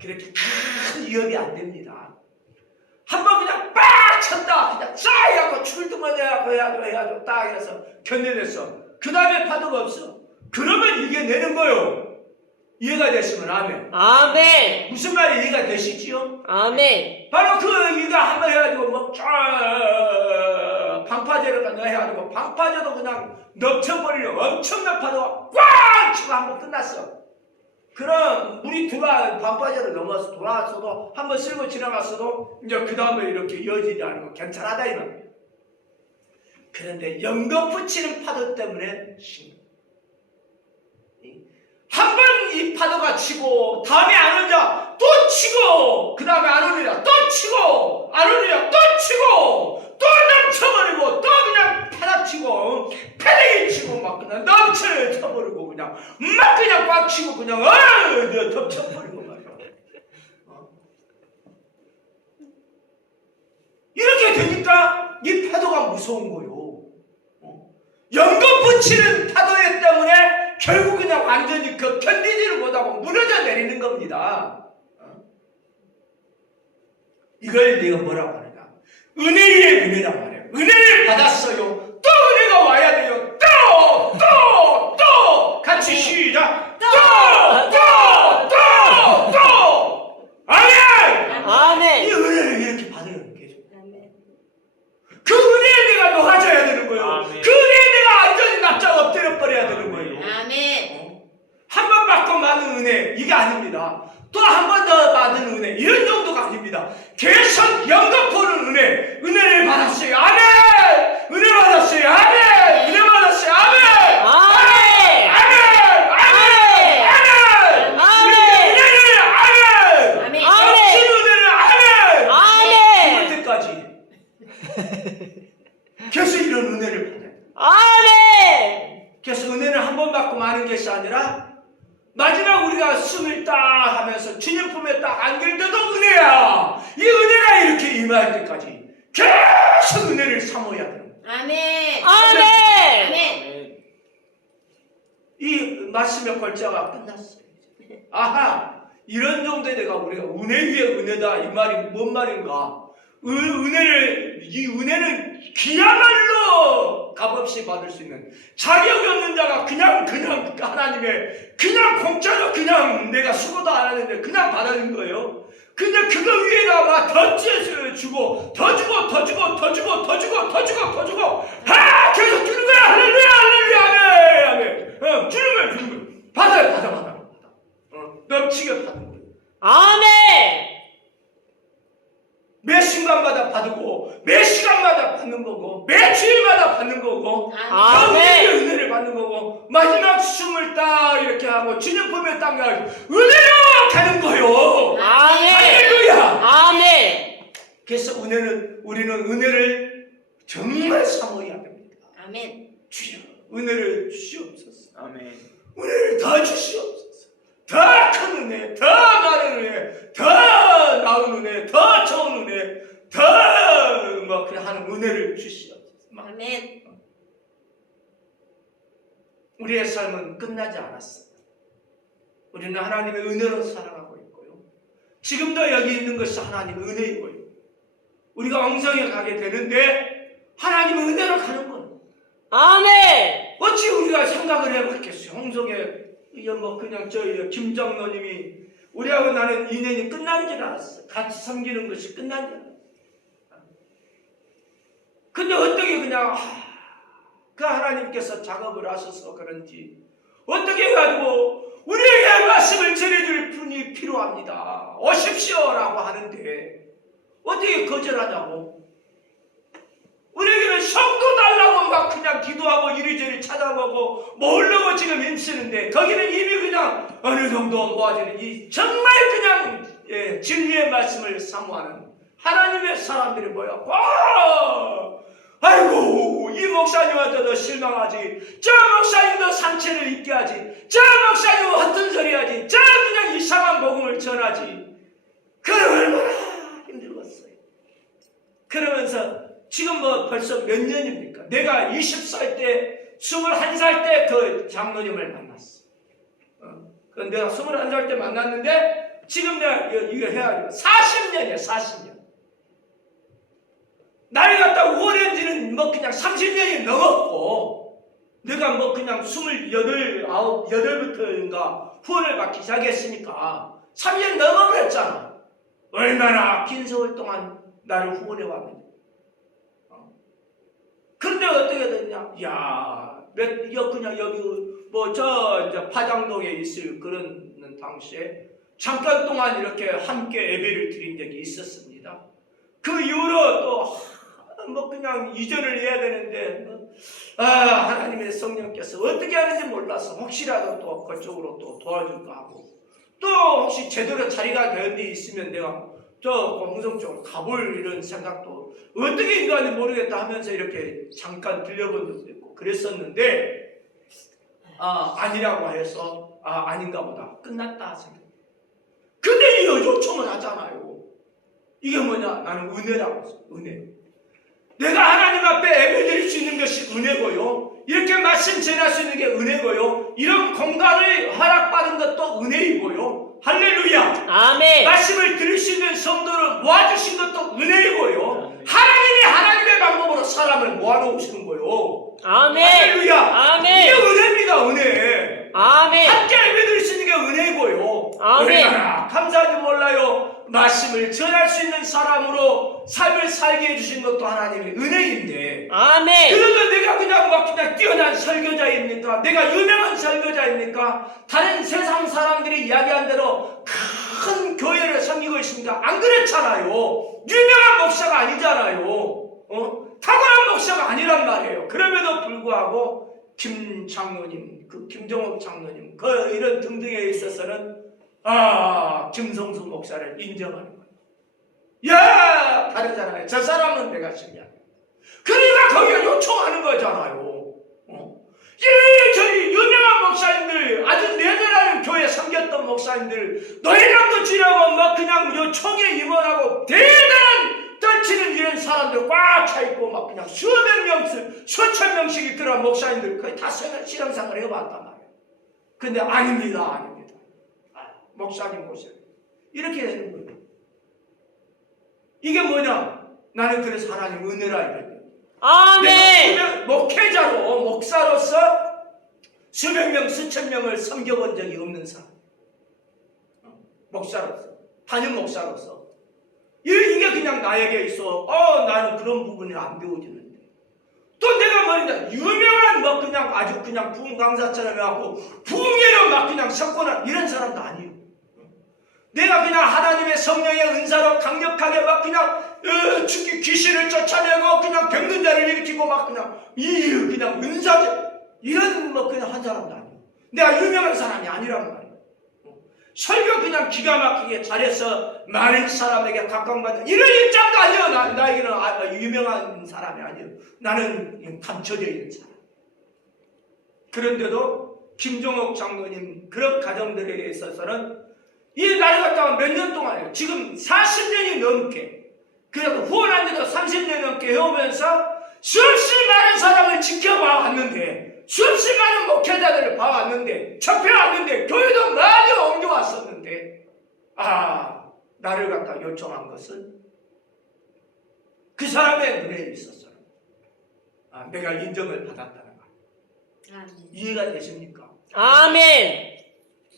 그렇게 큰 위협이 안 됩니다. 한 번 그냥 빡 쳤다, 그냥 쫙 하고 해가지고 딱 해서 견뎌냈어. 그 다음에 파도가 없어. 그러면 이겨내는 거요. 이해가 되시면 아멘. 아멘. 무슨 말이 이해가 되시지요? 아멘. 바로 그 의미가 한번 해가지고 뭐 방파제를 간다 해가지고 방파제도 그냥 넘쳐버리려 엄청난 파도가 꽝 치고 한번 끝났어. 그럼 물이 방파제를 넘어서 돌아왔어도 한번 쓸고 지나갔어도 이제 그 다음에 이렇게 이어지지 않으면 괜찮하다 이 말. 그런데 영겁 치는 파도 때문에 한 번 이 파도가 치고 다음에 안 오자 또 치고 그 다음에 안 오느냐 또 치고 안 오느냐 또 치고 또 넘쳐버리고 또 그냥 패닥치고 패대기 치고 막 그냥 넘쳐버리고 그냥 막 그냥 꽉 치고 그냥 덮쳐버리고 말이야. 이렇게 되니까 이 파도가 무서운 거요. 연금 붙이는 파도에 때문에 결국 그냥 완전히 견디지를 못하고 무너져 내리는 겁니다. 이걸 내가 뭐라고 하느냐? 은혜 위에 은혜라고 말해요. 은혜를 받았어요. 또 은혜가 와야 돼요. 또 같이 시작. 또 아멘. 아멘. 이 은혜를 이렇게 받으면 계속. 아멘. 그 은혜에 내가 녹아져야 되는 거예요. 아멘. 그 은혜에 내가 완전히 납작 엎드려 버려야 되는 거예요. 아멘. 한 번 받고 많은 은혜 이게 아닙니다. 또 한 번 더 받은 은혜 이런 정도가 아닙니다. 계속 영접하는 은혜를 받았어요. 아멘. 은혜 받았어요. 아멘. 은혜 받았어요. 아멘. 아멘. 아멘. 아멘. 아멘. 은혜를 아멘. 아멘. 넘치는 은혜를 아멘. 아멘. 죽을 때까지 계속 이런 은혜를 받아요. 아멘. 그래서 은혜는 한 번 받고 마는 것이 아니라 마지막 우리가 숨을 딱 하면서 주님 품에 딱 안길 때도 은혜야. 이 은혜가 이렇게 임할 때까지 계속 은혜를 사모해야 되는 거야. 아멘. 아멘. 아멘. 이 말씀의 골자가 끝났어요. 아하, 이런 정도에 내가 우리가 은혜 위에 은혜다 이 말이 뭔 말인가? 이 은혜는 그야말로 값없이 받을 수 있는 자격이 없는 자가 그냥 하나님의 그냥 공짜로 그냥 내가 수고도 안 하는데 그냥 받는 거예요. 근데 그거 위에다가 더 주고 더 주고 계속 주는 거야. 할렐루야 아멘. 주는 거야. 받아. 넘치게 받는 거예요. 아멘. 매 순간마다 받고 매 시간마다 받는 거고 매 주일마다 받는 거고 아멘. 하나님의 은혜를 받는 거고 마지막 숨을 딱 이렇게 하고 주님 품에 딱 가고 은혜로 가는 거요. 아멘. 할렐루야. 아멘. 그래서 우리는 은혜를 정말 사모해야 됩니다. 아멘. 주여 은혜를 주시옵소서. 아멘. 은혜를 더 주시옵소서. 더 큰 은혜, 더 많은 은혜, 더 나은 은혜, 더 좋은 은혜, 더 그래 하는 은혜를 주시옵소서. 아멘. 우리의 삶은 끝나지 않았습니다. 우리는 하나님의 은혜로 살아가고 있고요. 지금도 여기 있는 것이 하나님의 은혜이고요. 우리가 왕성에 가게 되는데 하나님의 은혜로 가는 거예요. 아멘. 어찌 우리가 생각을 해봤겠어요. 홍성에 그냥 김정로님이 우리하고 나는 인연이 끝난 줄 알았어. 같이 섬기는 것이 끝난 줄 알았어. 근데 어떻게 그냥 그 하나님께서 작업을 하셔서 그런지 어떻게 해가지고 우리에게 말씀을 전해줄 분이 필요합니다. 오십시오라고 하는데 어떻게 거절하냐고. 우리 교회 성도 달라고 막 그냥 기도하고 이리저리 찾아보고 모으려고 지금 힘쓰는데 거기는 이미 그냥 어느 정도 모아지는 이 정말 그냥 진리의 말씀을 사모하는 하나님의 사람들이 모여. 아이고 이 목사님한테도 실망하지, 저 목사님도 상처를 입게 하지, 저 목사님은 헛된 소리 하지, 저 그냥 이상한 복음을 전하지. 그럼 얼마나 힘들었어요. 그러면서 지금 뭐 벌써 몇 년입니까? 내가 20살 때 21살 때 그 장로님을 만났어. 그 내가 21살 때 만났는데 지금 내가 이거 해야 돼. 40년이야 40년. 나이 갖다 오랜지는 뭐 그냥 30년이 넘었고 내가 뭐 그냥 28, 8부터인가 후원을 받기 시작했으니까 3년 넘어버렸잖아. 얼마나 긴 세월 동안 나를 후원해 왔는데. 그런데 어떻게 됐냐? 그냥 여기 뭐 이제 파장동에 있을 그런 당시에 잠깐 동안 이렇게 함께 예배를 드린 적이 있었습니다. 그 이후로 또 뭐 그냥 이전을 해야 되는데 하나님의 성령께서 어떻게 하는지 몰라서 혹시라도 또 그쪽으로 또 도와줄까 하고 또 혹시 제대로 자리가 된 데 있으면 내가 저 공성 쪽으로 가볼 이런 생각도 어떻게 인도하는지 모르겠다 하면서 이렇게 잠깐 들려본 적도 있고 그랬었는데 아니라고 해서 아닌가 보다 끝났다 생각. 근데 이 요청을 하잖아요. 이게 뭐냐? 나는 은혜라고 했어. 은혜. 내가 하나님 앞에 예배드릴 수 있는 것이 은혜고요. 이렇게 말씀 전할 수 있는 게 은혜고요. 이런 공간을 허락받은 것도 은혜이고요. 할렐루야. 아멘. 말씀을 들을 수 있는 성도를 모아주신 것도 은혜이고요. 하나님이 하나님의 방법으로 사람을 모아놓으시는 거예요. 아멘. 할렐루야. 아멘. 이게 은혜입니다. 은혜. 아멘. 함께 예배드릴 수 있는 게 은혜고요. 아멘. 얼마나 감사한지 몰라요. 말씀을 전할 수 있는 사람으로 삶을 살게 해주신 것도 하나님의 은혜인데 아멘. 그래도 내가 그냥 뛰어난 설교자입니까? 내가 유명한 설교자입니까? 다른 세상 사람들이 이야기한 대로 큰 교회를 섬기고 있습니까? 안 그렇잖아요. 유명한 목사가 아니잖아요. 탁월한 목사가 아니란 말이에요. 그럼에도 불구하고 김 장로님, 그 김종옥 장로님, 이런 등등에 있어서는 김성수 목사를 인정하는 거예요. 다르잖아요. 저 사람은 내가 신기하다. 그러니까 거기가 요청하는 거잖아요. 저희 유명한 목사님들, 아주 내년하는 교회 섬겼던 목사님들, 노예장도 지나고 막 그냥 요청에 임원하고 대단한 떨치는 이런 사람들 꽉 차있고 막 그냥 수백 명씩, 수천 명씩 있더라 목사님들 거의 다 신앙생활을 해봤단 말이에요. 근데 아닙니다. 목사님 모셔. 이렇게 되는 거예요. 이게 뭐냐? 나는 그래서 하나님 은혜라 이거예요. 아멘. 목회자로, 목사로서 수백 명, 수천 명을 섬겨본 적이 없는 사람. 목사로서, 단임 목사로서. 이게 그냥 나에게 있어. 나는 그런 부분이 안 배워지는데. 또 내가 말이냐, 유명한 뭐 그냥 아주 그냥 부흥 강사처럼 해갖고 부흥회로 막 그냥 섞거나 이런 사람도 아니에요. 내가 그냥 하나님의 성령의 은사로 강력하게 막 그냥 귀신을 쫓아내고 그냥 병든 자를 일으키고 막 그냥 은사 이런 뭐 그냥 한 사람도 아니에요. 내가 유명한 사람이 아니란 말이에요. 설교 그냥 기가 막히게 잘해서 많은 사람에게 각광받는 이런 입장도 아니에요. 나에게는 유명한 사람이 아니에요. 나는 감춰져 있는 사람. 그런데도 김종옥 장로님 그런 가정들에 있어서는 이 나이 갔다가 몇 년 동안이에요. 지금 40년이 넘게 그래도 후원한 지도 30년 넘게 해오면서 수없이 많은 사람을 지켜봐 왔는데 수없이 많은 목회자들을 봐왔는데 접해왔는데 교회도 많이 옮겨왔었는데 나를 갖다 요청한 것은 그 사람의 눈에 있었어요. 내가 인정을 받았다는 말. 이해가 되십니까? 아멘.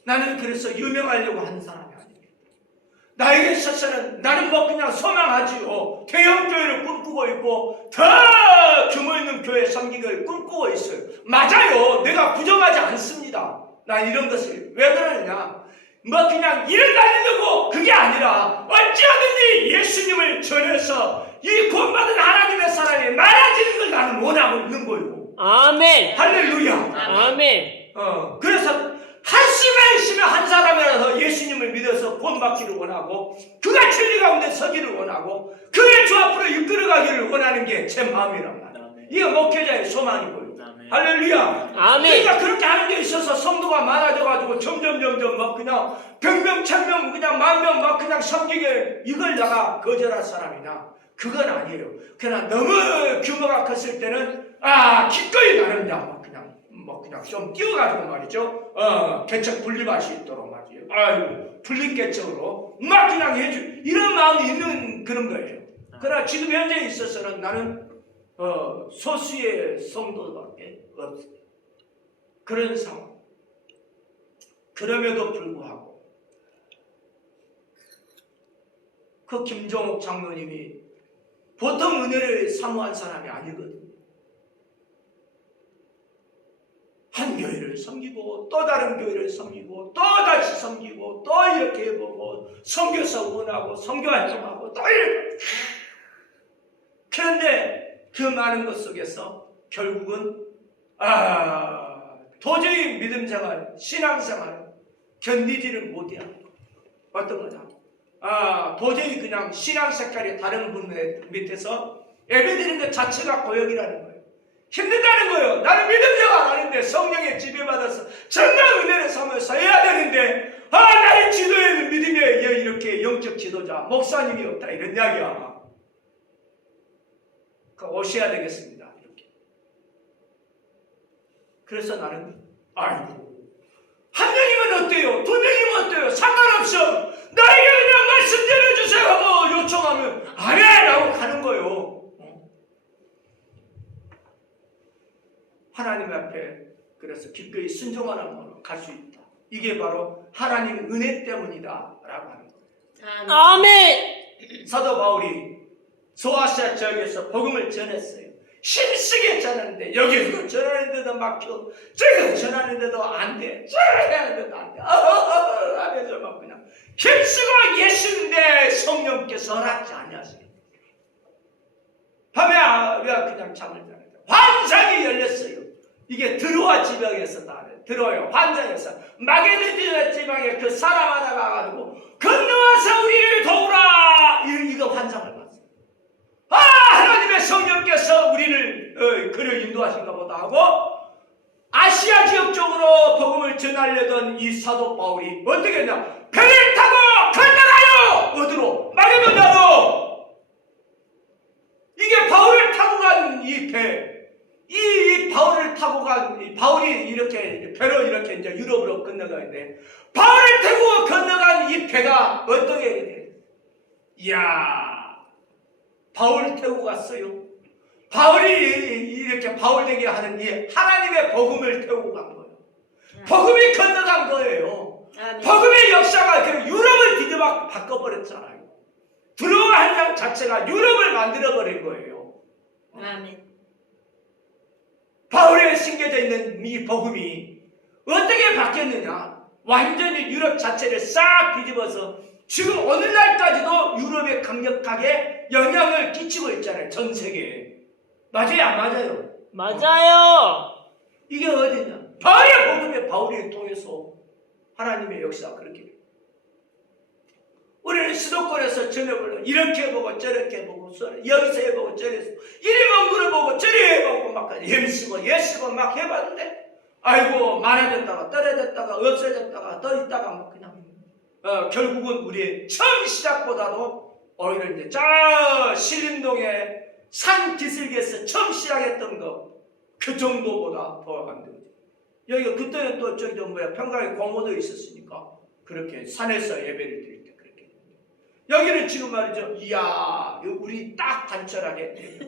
나는 그래서 유명하려고 하는 사람이 아닙니다. 나에게 있어서는 나는 뭐 그냥 소망하지요. 대형교회를 꿈꾸고 있고 더 규모 있는 교회 섬기기를 꿈꾸고 있어요. 맞아요. 내가 부정하지 않습니다. 난 이런 것을 왜 그러느냐. 뭐 그냥 일 날리려고 그게 아니라 어찌하든지 예수님을 전해서 이 구원받은 하나님의 사람이 많아지는 걸 나는 원하고 있는 거예요. 아멘. 할렐루야. 아멘. 그래서 한심에 있으면 한 사람이라도 예수님을 믿어서 구원받기를 원하고 그가 진리 가운데 서기를 원하고 그의 주 앞으로 이끌어가기를 원하는 게 제 마음이란 말이야. 이게 목회자의 소망이고요. 할렐루야. 아멘. 그러니까 그렇게 하는 데 있어서 성도가 많아져가지고 점점 막 그냥 100명, 1000명, 그냥 10,000명 막 그냥 섬기게 이걸 내가 거절할 사람이냐? 그건 아니에요. 그러나 너무 규모가 컸을 때는 기꺼이 나는 자 그냥 좀 띄워가지고 말이죠. 개척 분립할 수 있도록 말이죠. 아이고 분립 개척으로 막 그냥 해주 이런 마음이 있는 그런 거예요. 그러나 지금 현재에 있어서는 나는 소수의 성도밖에 없어요. 그런 상황. 그럼에도 불구하고 그 김종욱 장로님이 보통 은혜를 사모한 사람이 아니거든요. 한 교회를 섬기고 또 다른 교회를 섬기고 또 다시 섬기고 또 이렇게 해보고 선교사 원하고 선교 활동하고 또 이렇게. 그런데 그 많은 것 속에서 결국은 도저히 믿음생활, 신앙생활 견디지를 못해요. 어떤 거냐? 도저히 그냥 신앙 색깔이 다른 분 밑에서 예배드리는 것 자체가 고역이라는 거예요. 힘들다는 거예요. 나는 믿음생활 아닌데 성령의 지배받아서 정말 은혜를 삼아서 해야 되는데 나의 지도에는 믿음의 이렇게 영적 지도자 목사님이 없다 이런 이야기야. 오셔야 되겠습니다. 이렇게. 그래서 나는 아이고 한 명이면 어때요? 두 명이면 어때요? 상관없어. 나에게 그냥 말씀 전해주세요 하고 요청하면 안 해! 라고 가는 거예요. 하나님 앞에 그래서 기꺼이 순종하는 걸로 갈 수 있다. 이게 바로 하나님의 은혜 때문이다 라고 하는 거예요. 아멘. 사도 바울이 소아시아 지역에서 복음을 전했어요. 힘쓰게 전하는데 여기서 전하는데도 막혀 저기서 전하는데도 안 돼. 저기 하는데도 안 돼. 하면서 막 그냥 힘쓰고 계시는데 성령께서 허락지 아니하세요. 밤에 그냥 잠을 자는데 환상이 열렸어요. 이게 드로아 지방에서 나와요. 드로아요. 환상에서 마게도니아 지방에 그 사람 하나가 가지고 건너와서 우리를 도우라. 이거 환상을 봤어요. 하나님의 성령께서 우리를 그를 인도하신가 보다 하고 아시아 지역 쪽으로 복음을 전하려던 이 사도 바울이 어떻게 했냐? 배를 타고 건너가요. 어디로? 마게도냐로. 이게 바울을 타고 간 이 배. 이 바울을 타고 간 바울이 이렇게 배로 이렇게 이제 유럽으로 건너가는데 바울을 타고 건너간 이 배가 어떻게 돼? 이야. 바울을 태우고 갔어요. 바울이 이렇게 바울 되게 하는 이 하나님의 복음을 태우고 간 거예요. 복음이 건너간 거예요. 복음의 역사가 그 유럽을 뒤집어 바꿔버렸잖아요. 드로아 한장 자체가 유럽을 만들어버린 거예요. 아멘. 바울에 심겨져 있는 이 복음이 어떻게 바뀌었느냐? 완전히 유럽 자체를 싹 뒤집어서 지금 오늘날까지도 유럽에 강력하게 영향을 끼치고 있잖아요. 전 세계에. 맞아요? 안 맞아요? 맞아요. 이게 어디냐? 바울의 복음에 바울을 통해서 하나님의 역사가 그렇게 돼요. 우리는 수도권에서 전해보려 이렇게 해보고 저렇게 해보고 여기서 해보고 저기서 이리 먼 거를 보고 저리 해보고 막 힘쓰고 예쓰고 막 해봤는데 아이고 많아졌다가 떨어졌다가 없어졌다가 더 있다가 막 그냥 결국은 우리의 처음 시작보다도 오히려 이제 저 신림동의 산 기슭에서 처음 시작했던 거 그 정도보다 더 안 되죠. 여기가 그때는 또 저기 평강에 공모도 있었으니까 그렇게 산에서 예배를 드릴 때 그렇게 여기는 지금 말이죠. 이야 우리 딱 단철하게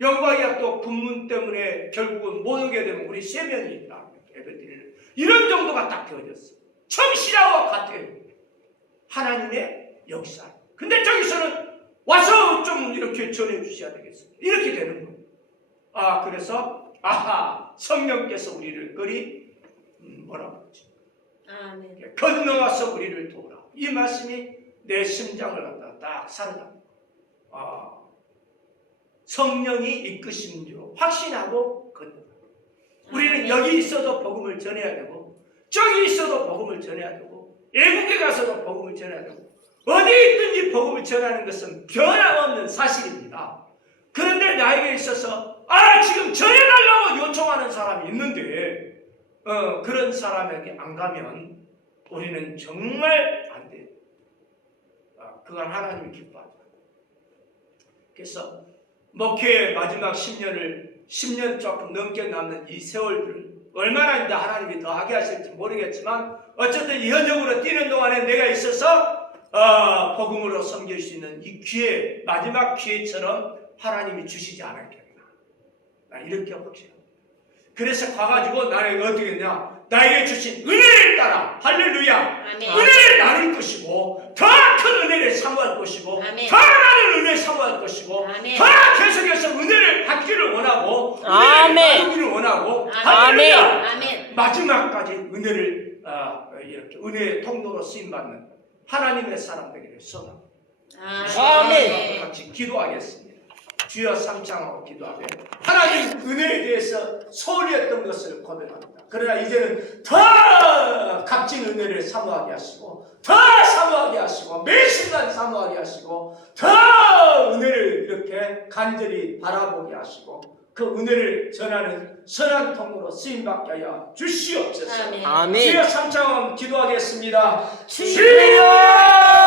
영광이야 또 군문 때문에 결국은 못 오게 되면 우리 3명이 딱 예배 드리는 이런 정도가 딱 되어졌어요. 처음 시작과 같아요. 하나님의 역사. 근데 저기서는 와서 좀 이렇게 전해 주셔야 되겠어요. 이렇게 되는 거예요. 그래서 성령께서 우리를 그리 뭐라고 그러지? 아멘. 건너와서 우리를 도우라. 이 말씀이 내 심장을 갖다가 딱 사로잡는 거예요. 성령이 이끄신 줄 확신하고 걷는. 우리는 여기 있어도 복음을 전해야 되고 저기 있어도 복음을 전해야 되고 외국에 가서도 복음을 전해야 되고 어디 있든지 복음을 전하는 것은 변함없는 사실입니다. 그런데 나에게 있어서 지금 전해달라고 요청하는 사람이 있는데 그런 사람에게 안 가면 우리는 정말 안 돼요. 그건 하나님이 기뻐하죠. 그래서 목회의 마지막 10년 조금 넘게 남는 이 세월들을 얼마나 이제 하나님이 더 하게 하실지 모르겠지만 어쨌든 현역으로 뛰는 동안에 내가 있어서 복음으로 섬길 수 있는 이 기회, 마지막 기회처럼 하나님이 주시지 않았겠나. 나 이렇게 보죠. 그래서 가가지고 나에게 어떻게 했냐? 나에게 주신 은혜를 따라 할렐루야. 아멘. 은혜를 나눌 것이고 더 큰 은혜를 사모할 것이고 아멘. 더 많은 은혜를 사모할 것이고 아멘. 더 계속해서 은혜를 받기를 원하고 아멘. 은혜를 나누기를 원하고 아멘. 할렐루야. 아멘. 마지막까지 은혜를 이렇게 은혜의 통로로 쓰임받는 하나님의 사람 되기를 소망합니다. 아멘. 같이 기도하겠습니다. 주여 삼창하고 기도하며 하나님 은혜에 대해서 소홀히 했던 것을 고백합니다. 그러나 이제는 더 값진 은혜를 사모하게 하시고 더 사모하게 하시고 매 순간 사모하게 하시고 더 은혜를 이렇게 간절히 바라보게 하시고 그 은혜를 전하는 선한 통로로 쓰임받게 하여 주시옵소서. 아멘. 아멘. 주여 삼창하고 기도하겠습니다. 주여!